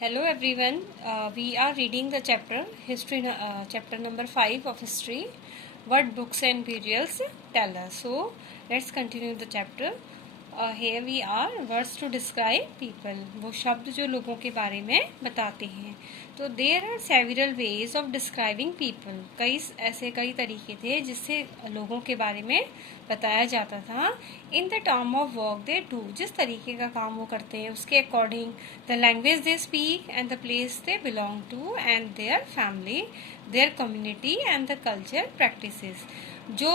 Hello everyone. We are reading the chapter number 5 of history. What books and burials tell us. So let's continue the chapter. Here we are. Words to describe people. वो शब्द जो लोगों के बारे में बताते हैं. तो there are several ways of describing people. कई तरीके थे जिससे लोगों के बारे में बताया जाता था. In the term of work they do, जिस तरीके का काम वो करते हैं उसके according, the language they speak and the place they belong to and their family, their community and the culture practices. जो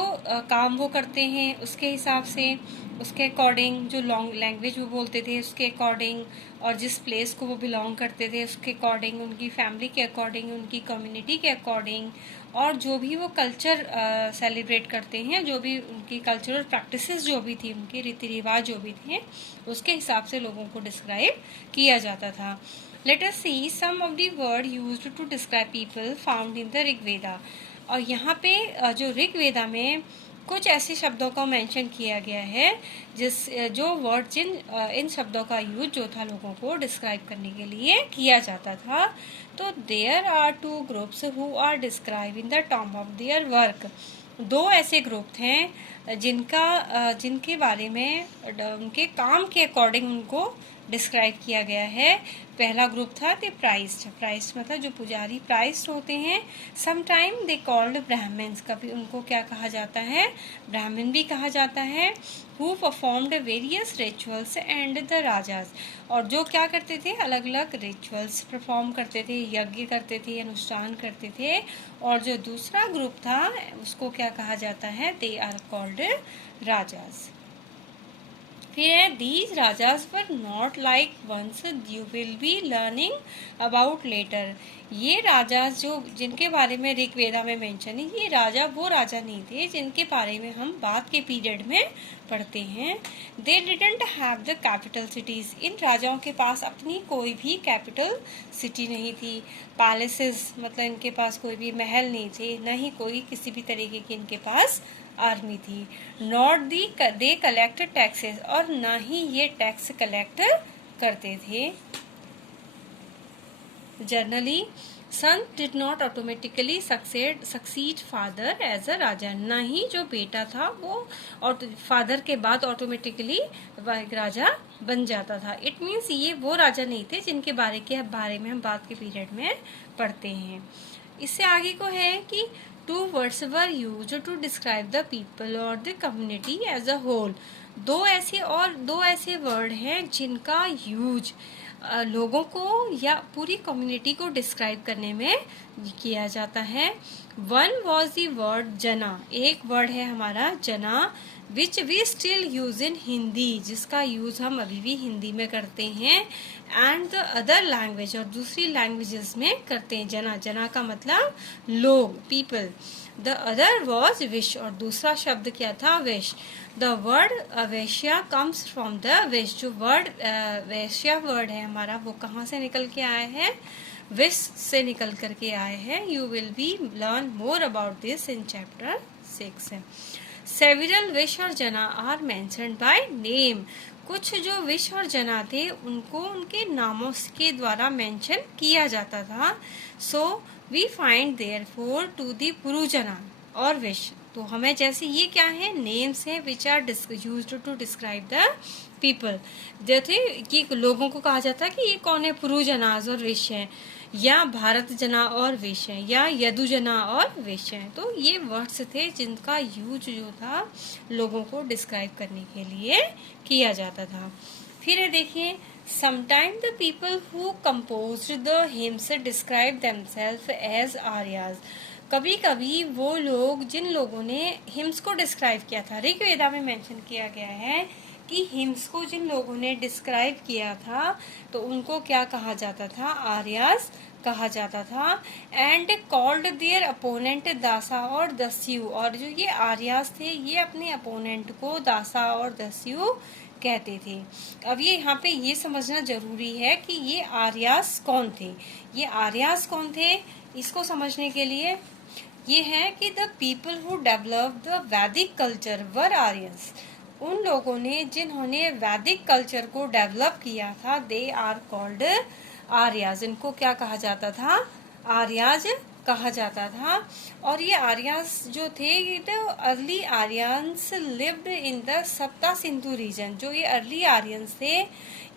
काम वो करते हैं उसके हिसाब से, उसके अकॉर्डिंग, जो लॉन्ग लैंग्वेज वो बोलते थे उसके अकॉर्डिंग, और जिस प्लेस को वो बिलोंग करते थे उसके अकॉर्डिंग, उनकी फैमिली के अकॉर्डिंग, उनकी कम्युनिटी के अकॉर्डिंग, और जो भी वो कल्चर सेलिब्रेट करते हैं, जो भी उनकी कल्चरल प्रैक्टिसेस जो भी थी, उनके रीति रिवाज जो भी थे, उसके हिसाब से लोगों को डिस्क्राइब किया जाता था. Let us see some of the word used to describe people found in the Rigveda. और यहाँ पे जो ऋग्वेदा में कुछ ऐसे शब्दों को मेंशन किया गया है जो वर्ड इन शब्दों का यूज जो था लोगों को डिस्क्राइब करने के लिए किया जाता था. तो there are two groups who are describe in the term of their work. दो ऐसे ग्रुप हैं जिनके बारे में उनके काम के अकॉर्डिंग उनको डिस्क्राइब किया गया है. पहला ग्रुप था द प्राइस्ट मतलब जो पुजारी प्राइस्ट होते हैं. समटाइम दे कॉल्ड ब्राह्मण्स, कभी उनको क्या कहा जाता है, ब्राह्मण भी कहा जाता है. Who performed various rituals and the राजाज, और जो क्या करते थे, अलग अलग रिचुअल्स परफॉर्म करते थे, यज्ञ करते थे, अनुष्ठान करते थे. और जो दूसरा ग्रुप था उसको क्या कहा जाता है, दे आर कॉल्ड राजाज. फिर these rajas were not like ones you will be learning about later. ये राजा जो जिनके बारे में ऋग्वेदा में मेंशन है, ये राजा वो राजा नहीं थे जिनके बारे में हम बाद के पीरियड में पढ़ते हैं. They didn't have the capital cities. इन राजाओं के पास अपनी कोई भी कैपिटल सिटी नहीं थी. पैलेसेस मतलब इनके पास कोई भी महल नहीं थे, न ही कोई किसी भी तरीके की इनके पास आर्मी थी. नॉट दे कलेक्ट टैक्सेस, और ना ही ये टैक्स कलेक्ट करते थे. Generally son did not automatically succeed father as a raja. ना ही जो बेटा था वो फादर के बाद ऑटोमेटिकली राजा बन जाता था. इट मीन्स ये वो राजा नहीं थे जिनके बारे में हम बाद के पीरियड में पढ़ते हैं. इससे आगे को है कि two words were used to describe the people or the community as a whole. दो ऐसे वर्ड हैं जिनका यूज लोगों को या पूरी कम्युनिटी को डिस्क्राइब करने में किया जाता है. वन वॉज द वर्ड जना. एक वर्ड है हमारा जना, which we still use in Hindi, जिसका यूज हम अभी भी हिंदी में करते हैं. एंड द अदर लैंग्वेज, और दूसरी लैंग्वेजेस में करते हैं. जना का मतलब लोग, people. The other was wish, और दूसरा शब्द क्या था, विश. द वर्ड वैश्या कम्स फ्रॉम द विश. जो वर्ड वैश्या वर्ड है हमारा, वो कहाँ से निकल के आया है, विश से निकल करके आए हैं. You will be learn more about this in chapter 6. Several wish और जना आर मेंशन्ड बाय नेम. कुछ जो विश और जना थे उनको उनके नामों के द्वारा मेंशन किया जाता था. So we find therefore to the पुरुजना और विश. तो हमें जैसे ये क्या है, नेम्स हैं which are used to describe the people. जैसे कि लोगों को कहा जाता है कि ये कौन है, पुरुजनाज और विश हैं, या भारत जना और विश हैं, या यदुजना और विश हैं. तो ये वर्ड्स थे जिनका यूज जो था लोगों को डिस्क्राइब करने के लिए किया जाता था. फिर देखिए, sometime the people who composed the hymns describe themselves as Aryas. कभी कभी वो लोग जिन लोगों ने हिम्स को डिस्क्राइब किया था, ऋग्वेदा में मेंशन किया गया है कि हिम्स को जिन लोगों ने डिस्क्राइब किया था तो उनको क्या कहा जाता था, आर्यास कहा जाता था. एंड कॉल्ड देयर अपोनेंट दासा और दस्यु. और जो ये आर्यास थे ये अपने अपोनेंट को दासा और दस्यु कहते थे. अब ये यहाँ पे ये समझना जरूरी है कि ये आर्यास कौन थे. ये आर्यास कौन थे, इसको समझने के लिए ये है कि the people who develop the वैदिक कल्चर वर आर्यंस. उन लोगों ने जिन्होंने वैदिक कल्चर को डेवलप किया था, दे आर कॉल्ड आर्याज, इनको क्या कहा जाता था? आर्याज कहा जाता था। और ये आर्यास जो थे ये तो early Aryans lived in the सप्ता सिंधु रीजन। जो ये अर्ली आर्यंस थे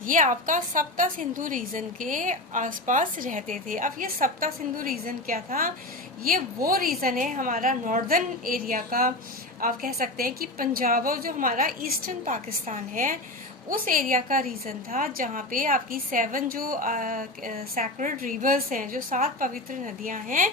ये आपका सप्ता सिंधु रीजन के आसपास रहते थे। अब ये सप्ता सिंधु रीजन क्या था? ये वो रीजन है हमारा नॉर्दर्न एरिया का, आप कह सकते हैं कि पंजाब और जो हमारा ईस्टर्न पाकिस्तान है उस एरिया का रीजन था, जहाँ पे आपकी 7 जो सैक्रेड रिवर्स हैं, जो 7 पवित्र नदियां हैं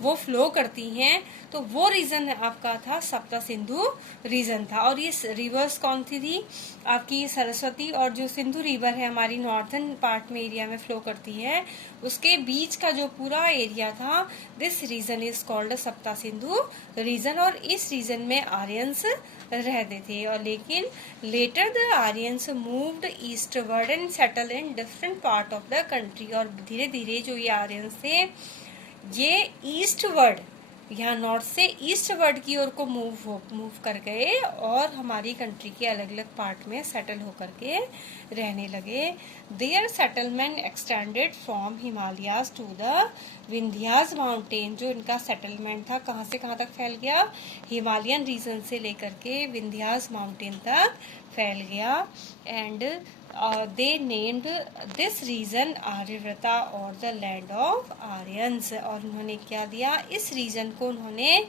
वो फ्लो करती हैं। तो वो रीजन आपका था सप्ता सिंधु रीजन था। और ये रिवर्स कौन सी थी? आपकी सरस्वती और जो सिंधु रिवर है हमारी नॉर्थन पार्ट में एरिया में फ्लो करती है, उसके बीच का जो पूरा एरिया था, दिस रीजन इज कॉल्ड सप्ता सिंधु रीजन। और इस रीजन में आर्यंस रहते थे। और लेकिन later the Aryans moved eastward and settle in different part of the country. और धीरे धीरे जो ये आर्यंस थे ये ईस्टवर्ड, यहाँ नॉर्थ से ईस्टवर्ड की ओर को मूव कर गए और हमारी कंट्री के अलग अलग पार्ट में सेटल होकर के रहने लगे। Their settlement extended from Himalayas to the Vindhyas mountain. जो इनका सेटलमेंट था कहाँ से कहाँ तक फैल गया? हिमालयन रीजन से लेकर के विंध्याज माउंटेन तक फैल गया। And they named this region Aryavrata और द लैंड ऑफ आर्यंस। और उन्होंने क्या दिया? इस रीजन को उन्होंने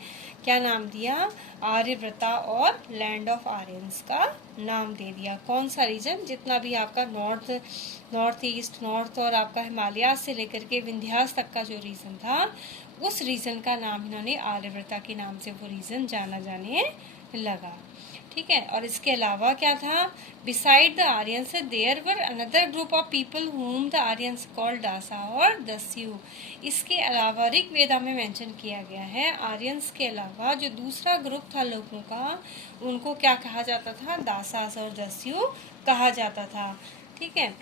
क्या नाम दिया? आर्यव्रता और लैंड ऑफ आर्यंस का नाम दे दिया। कौन सा रीजन? जितना भी आपका नॉर्थ ईस्ट, नॉर्थ और आपका हिमालय से लेकर के विंध्यास तक का जो रीजन था उस रीजन का नाम इन्होंने आर्यव्रता के नाम से वो रीजन जाना जाने लगा। ठीक है। और इसके अलावा क्या था? Beside the Aryans there were another group of people whom the Aryans called dasa और दस्यु। इसके अलावा ऋग वेदा में मेंशन किया गया है आर्यंस के अलावा जो दूसरा ग्रुप था लोगों का, उनको क्या कहा जाता था? दासास और दस्यु कहा जाता था। ठीक है।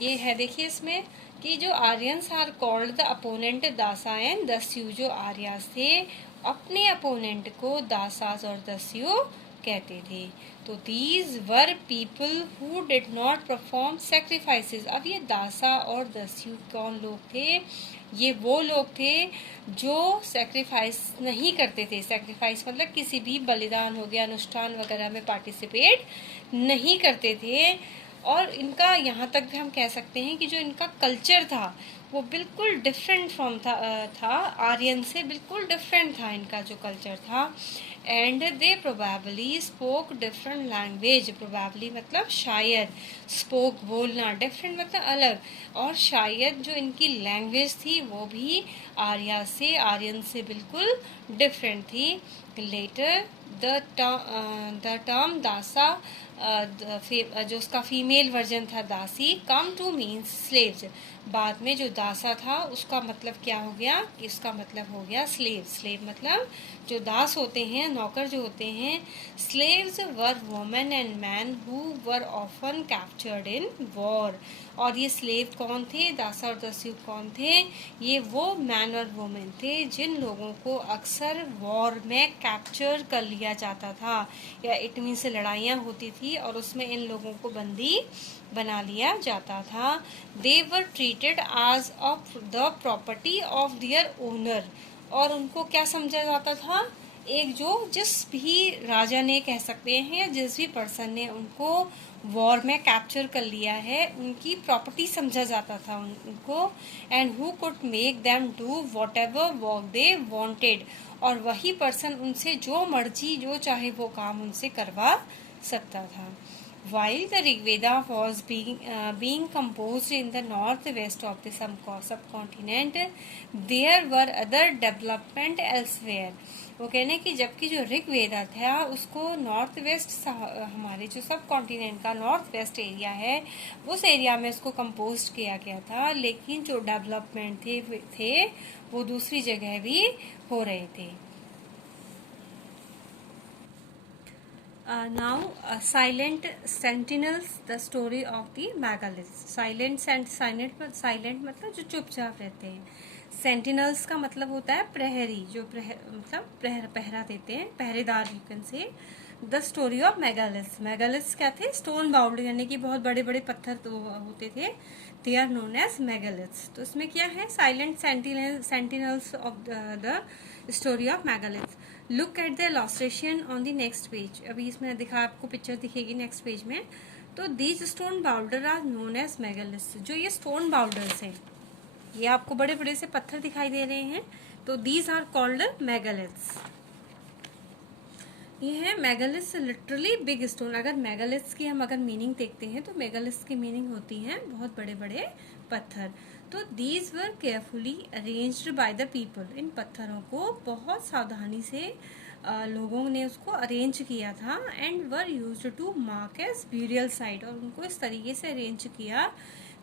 ये है देखिए इसमें कि जो Aryans are called the opponent dasa and dasyu. जो आर्यस थे अपने अपोनेंट को दासास और दस्यु कहते थे। तो these were people who did not perform sacrifices. अब ये दासा और दस्यु कौन लोग थे? ये वो लोग थे जो सेक्रीफाइस नहीं करते थे। सेक्रीफाइस मतलब किसी भी बलिदान हो गया, अनुष्ठान वगैरह में पार्टिसिपेट नहीं करते थे। और इनका यहाँ तक भी हम कह सकते हैं कि जो इनका कल्चर था वो बिल्कुल डिफरेंट था आर्यन से, बिल्कुल डिफरेंट था इनका जो कल्चर था। And they probably spoke different language. Probably मतलब शायद, स्पोक बोलना, डिफरेंट मतलब अलग, और शायद जो इनकी लैंग्वेज थी वो भी आर्यन से बिल्कुल डिफरेंट थी। लेटर द टर्म दासा, जो उसका फीमेल वर्जन था दासी, कम टू मीन्स स्लेव्स। बाद में जो दासा था उसका मतलब क्या हो गया? कि उसका मतलब हो गया स्लेव। स्लेव मतलब जो दास होते हैं, नौकर जो होते हैं। Slaves were women and man who were often captured in war. और ये स्लेव कौन थे? दासा और दस्यु कौन थे? ये वो मैन और वुमेन थे जिन लोगों को अक्सर वॉर में कैप्चर कर लिया जाता था, या इट मीन से लड़ाइयाँ होती थी और उसमें इन लोगों को बंदी बना लिया जाता था। They were treated as of the property of their owner. और उनको क्या समझा जाता था? एक जो जिस भी राजा ने, कह सकते हैं, या जिस भी पर्सन ने उनको वॉर में कैप्चर कर लिया है उनकी प्रॉपर्टी समझा जाता था उनको। And who could make them do what ever work they wanted. और वही पर्सन उनसे जो मर्जी, जो चाहे वो काम उनसे करवा सकता था। While the Rigveda was being composed in the northwest of the subcontinent, there were other development elsewhere. वो कहने कि जबकि जो ऋग्वेदा था उसको नॉर्थ वेस्ट, हमारे जो सब कॉन्टिनेंट का नॉर्थ वेस्ट एरिया है उस एरिया में उसको कंपोज किया गया था, लेकिन जो डेवलपमेंट थे वो दूसरी जगह भी हो रहे थे। Now silent sentinels, the story of the megaliths. Silent मतलब जो चुपचाप रहते हैं। सेंटिनल्स का मतलब होता है प्रहरी, जो मतलब पहरा देते हैं, पहरेदार you can say. The story of megaliths. Megaliths क्या थे? स्टोन बाउल्ड, यानी कि बहुत बड़े बड़े पत्थर तो होते थे। They are known as megaliths. तो इसमें क्या है, silent sentinels of the story of megaliths. Look at the illustration on the next page. अभी इसमें दिखा, आपको पिक्चर दिखेगी नेक्स्ट पेज में। तो these stone boulder are known as megaliths. जो ये स्टोन बाउल्डर्स हैं, ये आपको बड़े बड़े से पत्थर दिखाई दे रहे हैं, तो दीज आर कॉल्ड मेगालिथ्स। ये है मेगालिथ्स, लिटरली बिग स्टोन। अगर मेगालिथ्स की हम अगर मीनिंग देखते हैं तो मेगालिथ्स की मीनिंग होती है बहुत बड़े बड़े पत्थर। तो these were carefully arranged by the people. इन पत्थरों को बहुत सावधानी से लोगों ने उसको अरेंज किया था। And were used to mark as burial site. और उनको इस तरीके से अरेंज किया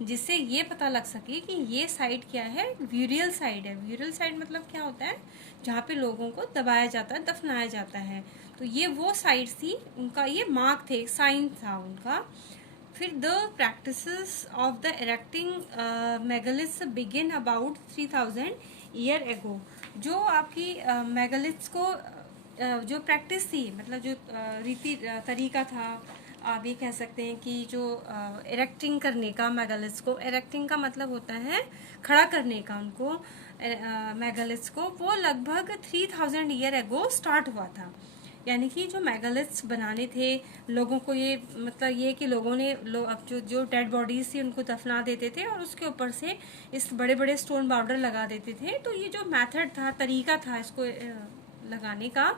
जिससे ये पता लग सके कि ये साइट क्या है, ब्यूरियल साइट है। ब्यूरियल साइट मतलब क्या होता है, जहाँ पे लोगों को दबाया जाता है, दफनाया जाता है। तो ये वो साइट थी, उनका ये मार्क थे, साइन था उनका। फिर the practices of the erecting megaliths begin about 3000 year ago. जो आपकी मेगालिथ्स को जो प्रैक्टिस थी, मतलब जो रीति तरीका था, आप ये कह सकते हैं कि जो इरेक्टिंग करने का मेगालिथ्स को, इरेक्टिंग का मतलब होता है खड़ा करने का उनको, मेगालिथ्स को, वो लगभग 3000 ईयर एगो स्टार्ट हुआ था। यानी कि जो मेगालिथ्स बनाने थे लोगों को, ये मतलब ये कि लोगों ने अब जो डेड बॉडीज थी उनको दफना देते थे और उसके ऊपर से इस बड़े बड़े स्टोन बाउल्डर लगा देते थे। तो ये जो मेथड था, तरीका था इसको लगाने का,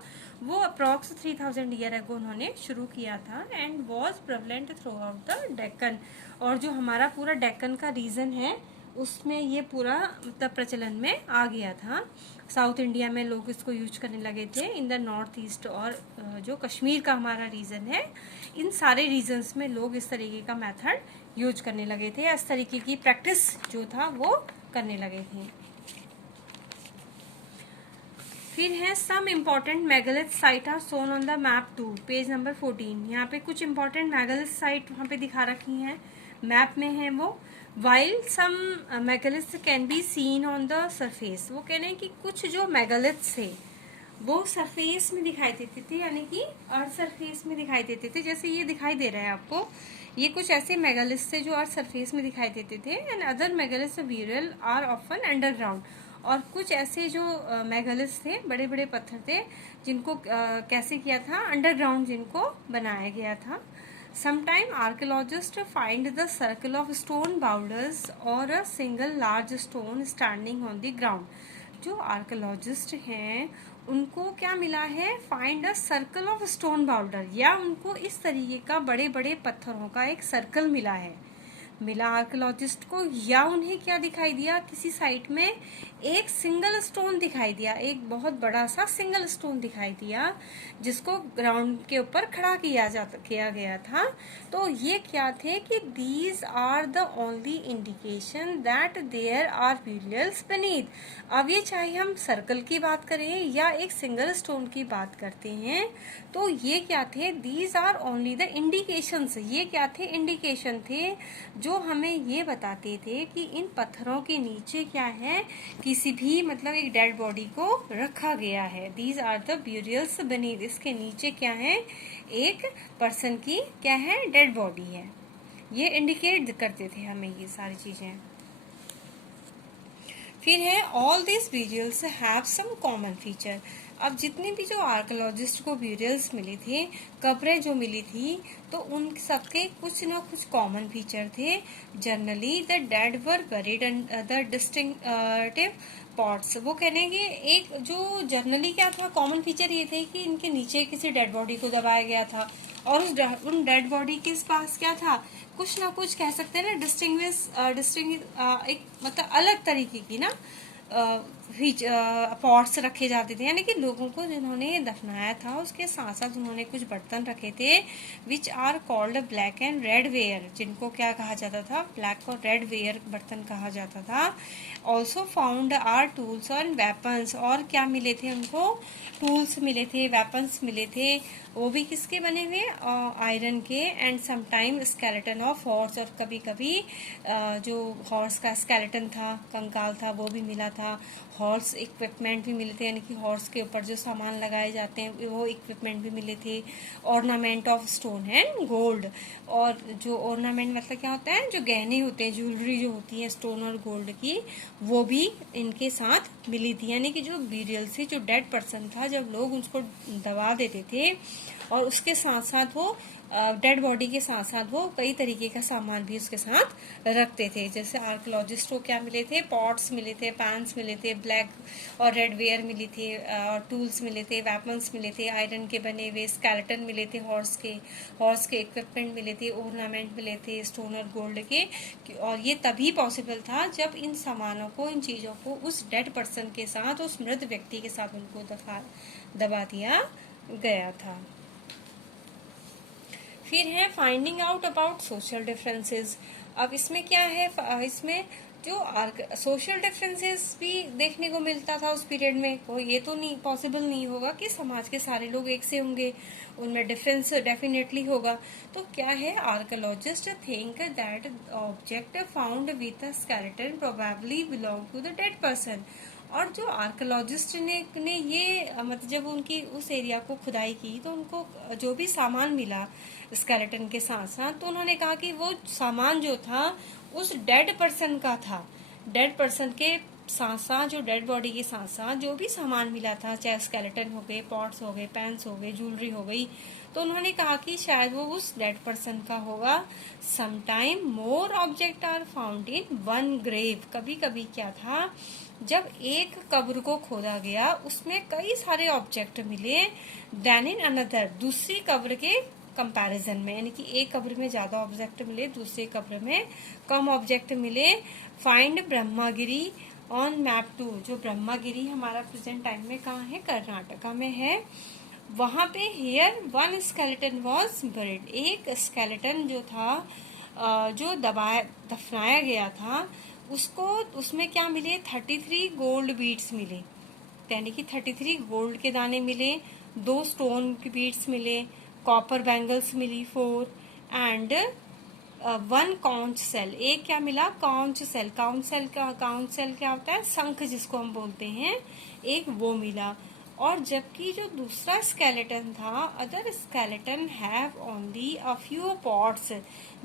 वो अप्रॉक्स 3000 ईयर एगो उन्होंने शुरू किया था। And was prevalent through out the Deccan. और जो हमारा पूरा डेक्कन का रीजन है उसमें ये पूरा मतलब प्रचलन में आ गया था। साउथ इंडिया में लोग इसको यूज करने लगे थे, इन द नॉर्थ ईस्ट और जो कश्मीर का हमारा रीजन है, इन सारे रीजन्स में लोग इस तरीके का मेथड यूज करने लगे थे, इस तरीके की प्रैक्टिस जो था वो करने लगे थे। फिर है some important megalith site are shown on the map 2, page number 14। यहाँ पे कुछ इम्पॉर्टेंट मेगालिथ साइट वहाँ पे दिखा रखी हैं, मैप में है वो। While some megaliths can be seen on the surface. वो कह रहे हैं कि कुछ जो मेगालिथ्स थे वो सरफेस में दिखाई देते थे, यानी कि अर्थ सरफेस में दिखाई देते थे। जैसे ये दिखाई दे रहा है आपको, ये कुछ ऐसे मेगालिथ्स थे जो अर्थ सरफेस में दिखाई देते थे। And other megaliths burial are often underground. और कुछ ऐसे जो मेगालिथ्स थे, बड़े बड़े पत्थर थे, जिनको कैसे किया था, अंडरग्राउंड जिनको बनाया गया था। Sometime archaeologists find the circle of stone boulders or a single large stone standing on the ground. जो आर्कियोलॉजिस्ट हैं उनको क्या मिला है, find a circle of stone boulder, या उनको इस तरीके का बड़े बड़े पत्थरों का एक सर्कल मिला है, मिला आर्कियोलॉजिस्ट को। या उन्हें क्या दिखाई दिया, किसी साइट में एक सिंगल स्टोन दिखाई दिया, एक बहुत बड़ा सा सिंगल स्टोन दिखाई दिया जिसको ग्राउंड के ऊपर खड़ा किया गया था। तो ये क्या थे कि these are the only indication that there are burials beneath. अब ये चाहे हम सर्कल की बात करें या एक सिंगल स्टोन की बात करते हैं, तो ये क्या थे, these are only the indications. ये क्या थे, इंडिकेशन थे जो हमें ये बताते थे कि इन पत्थरों के नीचे क्या है, किसी भी मतलब एक डेड बॉडी को रखा गया है। These are the burials beneath. इसके नीचे क्या है, एक पर्सन की क्या है, डेड बॉडी है। ये इंडिकेट करते थे हमें ये सारी चीजें। फिर है all this burials have some common feature. अब जितने भी जो आर्कियोलॉजिस्ट को ब्यूरियल्स मिली थी, कब्रें जो मिली थी, तो उन सबके कुछ ना कुछ कॉमन फीचर थे। Generally the dead were buried the distinctive pots. वो कहने के एक जो जनरली क्या था, कॉमन फीचर ये थे कि इनके नीचे किसी डेड बॉडी को दबाया गया था, और उन डेड बॉडी के पास क्या था, कुछ ना कुछ कह सकते हैं ना, डिस्टिंग्विश एक मतलब अलग तरीके की ना पॉट्स रखे जाते थे। यानी कि लोगों को जिन्होंने दफनाया था उसके साथ साथ उन्होंने कुछ बर्तन रखे थे, which are called black and red ware, जिनको क्या कहा जाता था, ब्लैक और रेड वेयर बर्तन कहा जाता था। Also found are tools and weapons. और क्या मिले थे उनको, टूल्स मिले थे, वेपन्स मिले थे, वो भी किसके बने हुए, आयरन के। And sometime skeleton of horse, और कभी कभी जो हॉर्स का स्केलेटन था, कंकाल था, वो भी मिला था। था, हॉर्स इक्विपमेंट भी मिले थे, यानी कि हॉर्स के ऊपर जो सामान लगाए जाते हैं वो इक्विपमेंट भी मिले थे, ornament of stone and gold, और जो ऑर्नामेंट मतलब क्या होता है, जो गहने होते हैं, ज्वेलरी जो होती है स्टोन और गोल्ड की, वो भी इनके साथ मिली थी। यानी कि जो बीरियल से जो डेड पर्सन था, जब लोग उसको दबा देते थे और उसके साथ साथ वो डेड बॉडी के साथ साथ वो कई तरीके का सामान भी उसके साथ रखते थे। जैसे आर्कोलॉजिस्ट को क्या मिले थे, पॉट्स मिले थे, पैन्स मिले थे, ब्लैक और रेड वेयर मिली थी, और टूल्स मिले थे, वेपन्स मिले थे, आयरन के बने हुए स्केलेटन मिले थे, हॉर्स के इक्विपमेंट मिले थे, ऑर्नामेंट मिले थे स्टोन और गोल्ड के। और ये तभी पॉसिबल था जब इन सामानों को, इन चीज़ों को उस डेड पर्सन के साथ, उस मृत व्यक्ति के साथ उनको दबा दिया गया था। फिर है finding out about social differences. अब इसमें क्या है, इसमें जो सोशल डिफरेंसेस भी देखने को मिलता था उस पीरियड में। को ये तो नहीं पॉसिबल नहीं होगा कि समाज के सारे लोग एक से होंगे, उनमें डिफरेंस डेफिनेटली होगा। तो क्या है, archaeologist think that object found with a skeleton probably belong to the dead person. और जो आर्कोलॉजिस्ट ने ये मतलब जब उनकी उस एरिया को खुदाई की तो उनको जो भी सामान मिला स्केलेटन के साथ साथ, तो उन्होंने कहा कि वो सामान जो था उस डेड पर्सन का था। डेड पर्सन के साथ साथ, जो डेड बॉडी के साथ साथ जो भी सामान मिला था, चाहे स्केलेटन हो गए, पॉट्स हो गए, पैन्स हो गए, ज्वेलरी हो गई, तो उन्होंने कहा कि शायद वो उस डेड पर्सन का होगा। Sometime more object are found in one grave. कभी कभी क्या था, जब एक कब्र को खोदा गया उसमें कई सारे ऑब्जेक्ट मिले देन इन अनदर, दूसरी कब्र के कंपैरिजन में, यानी कि एक कब्र में ज्यादा ऑब्जेक्ट मिले, दूसरे कब्र में कम ऑब्जेक्ट मिले। Find Brahmagiri on map 2। जो ब्रह्मागिरी हमारा प्रेजेंट टाइम में कहाँ है, कर्नाटका में है। वहां पे here one skeleton was buried. एक स्केलेटन जो था, जो दफनाया गया था, उसको उसमें क्या मिले, 33 गोल्ड बीड्स मिले, यानी कि 33 गोल्ड के दाने मिले, 2 स्टोन के बीड्स मिले, कॉपर बैंगल्स मिली 4, एंड 1 काउंच सेल। एक क्या मिला, काउंच सेल। काउंच सेल क्या होता है, शंख जिसको हम बोलते हैं, एक वो मिला। और जबकि जो दूसरा स्केलेटन था, other skeleton have only a few pots.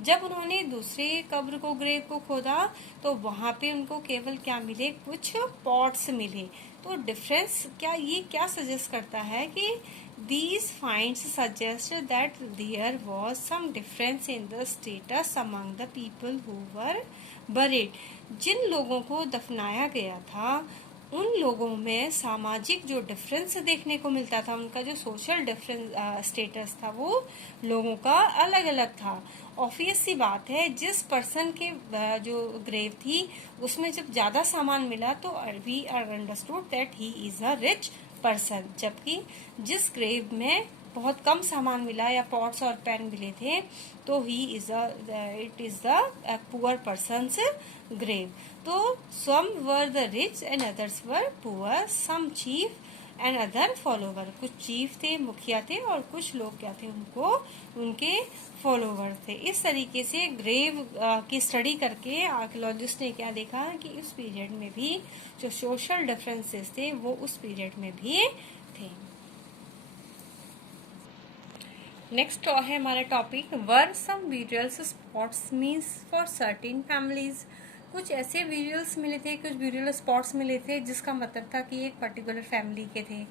जब उन्होंने दूसरे कब्र को, ग्रेव को खोदा, तो वहां पे उनको केवल क्या मिले, कुछ पॉट्स मिले। तो डिफरेंस क्या, ये क्या सजेस्ट करता है कि these finds suggest that there was some difference in the status among the people who were buried। जिन लोगों को दफनाया गया था उन लोगों में सामाजिक जो डिफरेंस देखने को मिलता था, उनका जो सोशल डिफरेंस स्टेटस था, वो लोगों का अलग अलग था। ऑब्वियस सी बात है, जिस पर्सन के जो ग्रेव थी उसमें जब ज्यादा सामान मिला तो we are understood that he is a rich person, जबकि जिस ग्रेव में बहुत कम सामान मिला या पॉट्स और पेन मिले थे तो it is the poor persons grave. तो some were the rich and others were poor, some chief and other follower. कुछ चीफ थे, मुखिया थे, और कुछ लोग क्या थे, उनके फॉलोवर थे। इस तरीके से ग्रेव की स्टडी करके आर्कियोलॉजिस्ट ने क्या देखा कि इस पीरियड में भी जो सोशल डिफरेंसेस थे वो उस पीरियड में भी थे। नेक्स्ट है हमारा topic, were some burials spots means for certain families. कुछ ऐसे ब्यूरियल्स मिले थे, कुछ ब्यूरियल स्पॉट्स मिले थे जिसका मतलब था कि एक पर्टिकुलर फैमिली के थे।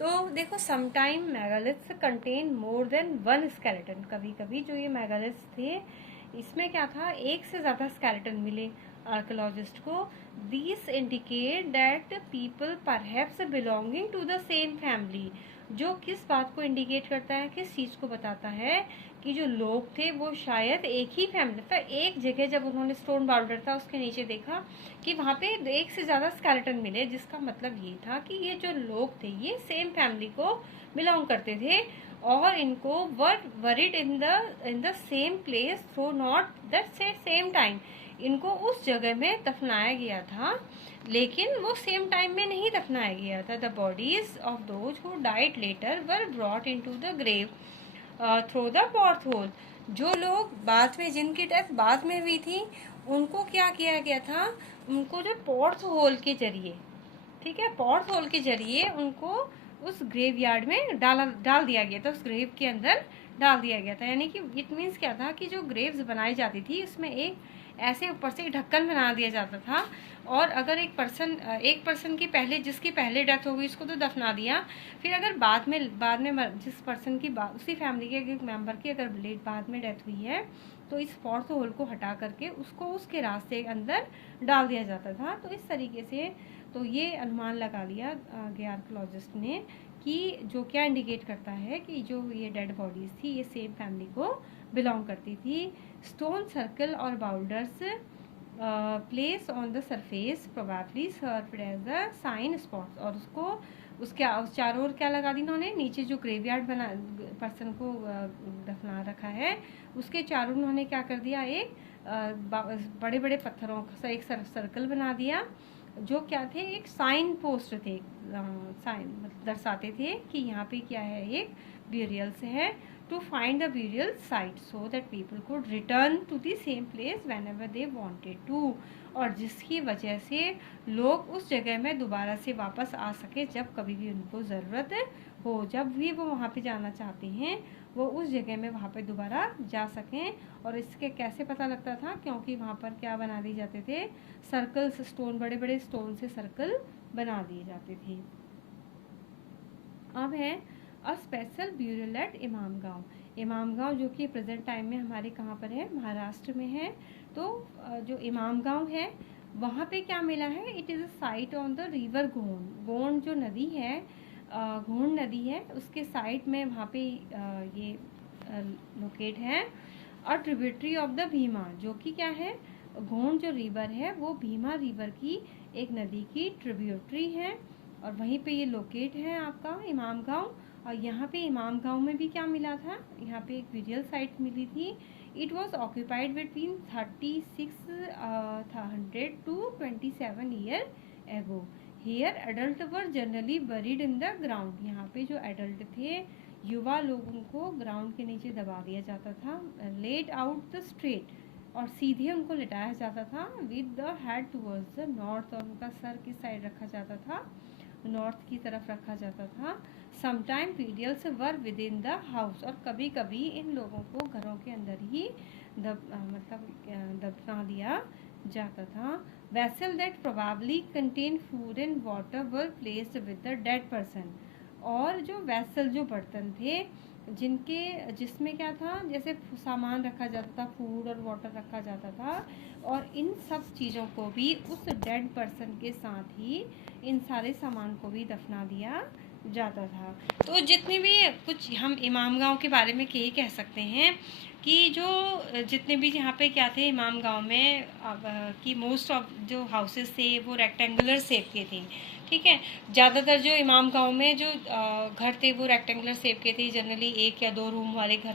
तो देखो, sometime megaliths contain more than 1 skeleton. कभी कभी जो ये मेगालिथ्स थे इसमें क्या था, एक से ज्यादा स्केलेटन मिले आर्कियोलॉजिस्ट को। This indicate that people perhaps belonging to the same family. जो किस बात को इंडिकेट करता है, किस चीज को बताता है कि जो लोग थे वो शायद एक ही फैमिली था। एक जगह जब उन्होंने स्टोन बाउल्डर था उसके नीचे देखा कि वहां पे एक से ज्यादा स्केलेटन मिले, जिसका मतलब ये था कि ये जो लोग थे ये सेम फैमिली को बिलोंग करते थे और इनको worried in the same place through not that same time. इनको उस जगह में दफनाया गया था लेकिन वो सेम टाइम में नहीं दफनाया गया था। The bodies of those who died later were brought into the grave through the port hole. जो लोग बाद में, जिनकी डेथ बाद में हुई थी, उनको क्या किया गया था, उनको जो पॉर्थ होल के जरिए, ठीक है, पॉर्थ होल के जरिए उनको उस ग्रेव यार्ड में डाल दिया गया था, उस ग्रेव के अंदर डाल दिया गया था। यानी कि इट मीन्स क्या था कि जो ग्रेव्स बनाई जाती थी उसमें एक ऐसे ऊपर से ढक्कन बना दिया जाता था, और अगर एक पर्सन की पहले, जिसकी पहले डेथ हो गई उसको तो दफना दिया, फिर अगर बाद में जिस पर्सन की उसी फैमिली के एक मेंबर की अगर बाद में डेथ हुई है तो इस फोर्थ होल को हटा करके उसको उसके रास्ते के अंदर डाल दिया जाता था। तो इस तरीके से तो ये अनुमान लगा लिया गया आर्कोलॉजिस्ट ने कि जो क्या इंडिकेट करता है कि जो ये डेड बॉडीज थी ये सेम फैमिली को बिलोंग करती थी। स्टोन सर्कल और boulders place on the surface probably served as a sign spots, और उसको उसके चारों ओर क्या लगा दी इन्होंने, नीचे जो ग्रेवयार्ड बना पर्सन को दफना रखा है उसके चारों उन्होंने क्या कर दिया, एक बड़े बड़े पत्थरों का एक सर्कल बना दिया, जो क्या थे, एक साइन पोस्ट थे, साइन मतलब दर्शाते थे कि यहाँ पे क्या है, एक ब्यूरियल्स है, to find the burial site so that people could return to the same place whenever they wanted to, और जिसकी वजह से लोग उस जगह में दोबारा से वापस आ सके जब कभी भी उनको ज़रूरत हो, जब भी वो वहाँ पे जाना चाहते हैं वो उस जगह में वहाँ पे दोबारा जा सकें। और इसके कैसे पता लगता था, क्योंकि वहाँ पर क्या बना दिए जाते थे, सर्कल्स, स्टोन, बड़े बड़े स्टोन से सर्कल बना दिए जाते थे। अब है अ स्पेशल ब्यूरियल एट इमाम गाँव। इमाम गाँव जो कि प्रेजेंट टाइम में हमारे कहाँ पर है, महाराष्ट्र में है। तो जो इमाम गाँव है वहाँ पे क्या मिला है, it is a site on the river Gond. Gond जो नदी है, गोंड नदी है, उसके साइड में वहाँ पे ये लोकेट है। और ट्रिब्यूटरी ऑफ द भीमा, जो कि क्या है, गोंड जो रिवर है वो भीमा रिवर की एक नदी की ट्रिब्यूटरी है, और वहीं पे ये लोकेट है आपका इमाम गाँव। और यहाँ पे इमाम गाँव में भी क्या मिला था, यहाँ पे एक ब्यूरियल साइट मिली थी। It was occupied between 3600 to 27 year ago. Here adult were generally buried in the ground. यहाँ पे जो एडल्ट थे, युवा लोगों को ग्राउंड के नीचे दबा दिया जाता था, लेड आउट द स्ट्रेट, और सीधे उनको लिटाया जाता था, with the head towards the north, और उनका सर किस साइड रखा जाता था, नॉर्थ की तरफ रखा जाता था। समटाइम पीडियल्स were within the house, और कभी कभी इन लोगों को घरों के अंदर ही दफना दिया जाता था। Vessel that probably contain food and water were placed with the dead person, और जो वेसल, जो बर्तन थे जिसमें क्या था, जैसे सामान रखा जाता था, फूड और वाटर रखा जाता था, और इन सब चीज़ों को भी उस डेड पर्सन के साथ ही इन सारे सामान को भी दफना दिया जाता था। तो जितने भी कुछ हम इमाम गांव के बारे में कह सकते हैं कि जो जितने भी यहाँ पे क्या थे इमाम गांव में, कि मोस्ट ऑफ जो हाउसेस थे वो रेक्टेंगुलर शेप के थे, ठीक है। ज़्यादातर जो इमाम गांव में जो घर थे वो रेक्टेंगुलर शेप के थे, जनरली 1 या 2 रूम वाले घर